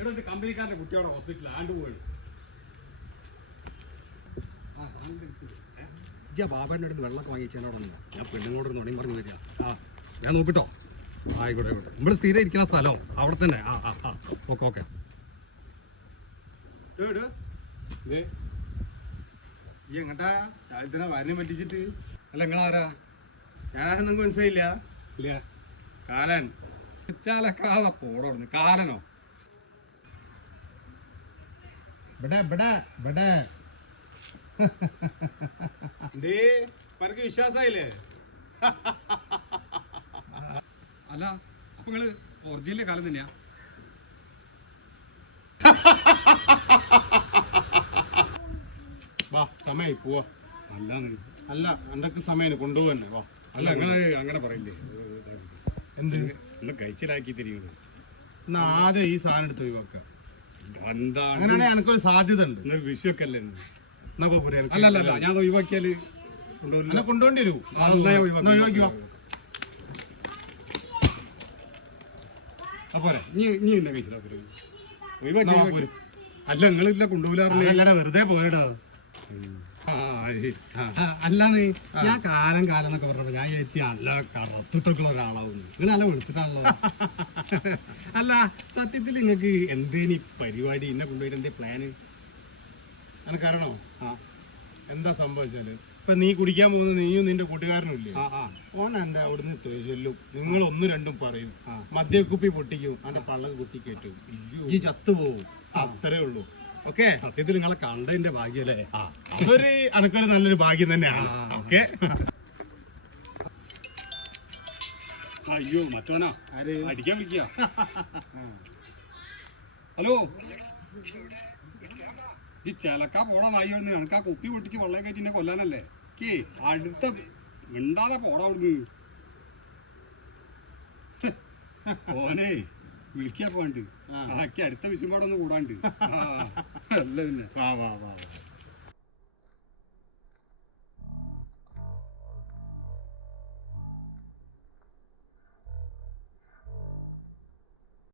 ഇവിടെ കമ്പനിക്കാരന്റെ കുട്ടിയോടെ ഹോസ്പിറ്റലിൽ ആണ്ട് പോവുകയാണ്. ബാബാന്റെ അടുത്ത് വെള്ളമൊക്കെ വാങ്ങിച്ചതിനോടൊന്നുമില്ല. ഞാൻ പെണ്ണുങ്ങോട് തുടങ്ങി പറഞ്ഞു വരിക. ഞാൻ നോക്കിട്ടോ. ആയിക്കോട്ടെ ആയിക്കോട്ടെ. നമ്മൾ സ്ഥിരം ഇരിക്കുന്ന സ്ഥലം അവിടെ തന്നെ. Okay okay. ഈ എങ്ങട്ടാ രാവിലത്തെ വാരനെ പറ്റിച്ചിട്ട്? അല്ല നിങ്ങളാരാ? ഞാനാരും നിങ്ങൾക്ക് മനസ്സിലായില്ല. ഇല്ല. കാലൻ ചാലക്കാതെ പോടോന്ന്. കാലനോ? എനിക്ക് വിശ്വാസായില്ലേ? അല്ല അപ്പൊ നിങ്ങള് ഒറിജിനൽ കാലം തന്നെയാ? വാ സമയം പോവാ. അല്ല എന്തൊക്കെ സമയം കൊണ്ടുപോകന്നെ. വാ. അല്ല നിങ്ങള് അങ്ങനെ പറയില്ലേ? എന്ത് നിങ്ങൾ കഴിച്ചിലാക്കി തിരിയുന്നത്. എന്നാ ആദ്യം ഈ സാധനം എടുത്ത് ഒഴിവാക്കാം. എന്താണ് അങ്ങനെയാണെങ്കിൽ എനിക്കൊരു സാധ്യത ഉണ്ട്. നിങ്ങൾ വിഷയൊക്കെയല്ലേ? അല്ലല്ല ഞാൻ ഒഴിവാക്കിയാല് കൊണ്ടുപോണ്ടി വരൂ. ഒഴിവാക്കി വാ. അപ്പോരെ നീ എന്നെ കഴിച്ചില്ല ഒഴിവാക്കി. അല്ല നിങ്ങളില്ല കൊണ്ടുപോലാറില്ല. വെറുതെ പോരടാ. അല്ലാന്ന് ഞാൻ കാലം എന്നൊക്കെ പറഞ്ഞപ്പോ ഞാൻ ചേച്ചി നല്ല കറുത്തിട്ടൊക്കെ ഒരാളാവുന്നു. നിങ്ങൾ നല്ല വെളുത്തിട്ടാണല്ലോ. അല്ല സത്യത്തിൽ നിങ്ങൾക്ക് എന്തേനി പരിപാടി? എന്നെ കൊണ്ടുപോയിട്ട് എന്തേ പ്ലാന്? എനിക്കറിയണോ? എന്താ സംഭവിച്ചാല് ഇപ്പൊ നീ കുടിക്കാൻ പോകുന്ന നീയും നിന്റെ കൂട്ടുകാരനും ഇല്ലേ? ഓൻ എന്റെ അവിടുന്ന് ചൊല്ലും. നിങ്ങൾ ഒന്നും രണ്ടും പറയും. മദ്യക്കുപ്പി പൊട്ടിക്കും. എന്റെ പള്ള കുത്തി കയറ്റും. ഈ ചത്തുപോകും. അത്രേ ഉള്ളൂ. ഓക്കെ. സത്യത്തിൽ നിങ്ങളെ കണ്ടതിന്റെ ഭാഗ്യല്ലേ? അതൊരു അനക്കൊരു നല്ലൊരു ഭാഗ്യം തന്നെയാണ്. ഓക്കെ. അയ്യോ മറ്റോനാ അടിക്കാൻ വിളിക്കുക. ഹലോ ഈ ചിലക്കാ പോടാ വായിന്ന് കണക്ക് ആ കുപ്പി പൊട്ടിച്ച് വെള്ളം കയറ്റി എന്നെ കൊല്ലാനല്ലേ? അടുത്ത മിണ്ടാതെ പോടാ അവിടുന്ന്. ഓനെ വിളിക്കാ പോണ്ട്. ആക്കി അടുത്ത വിശുമ്പാടൊന്ന് കൂടാണ്ട്. അല്ല പിന്നെ വാ വാ വാ.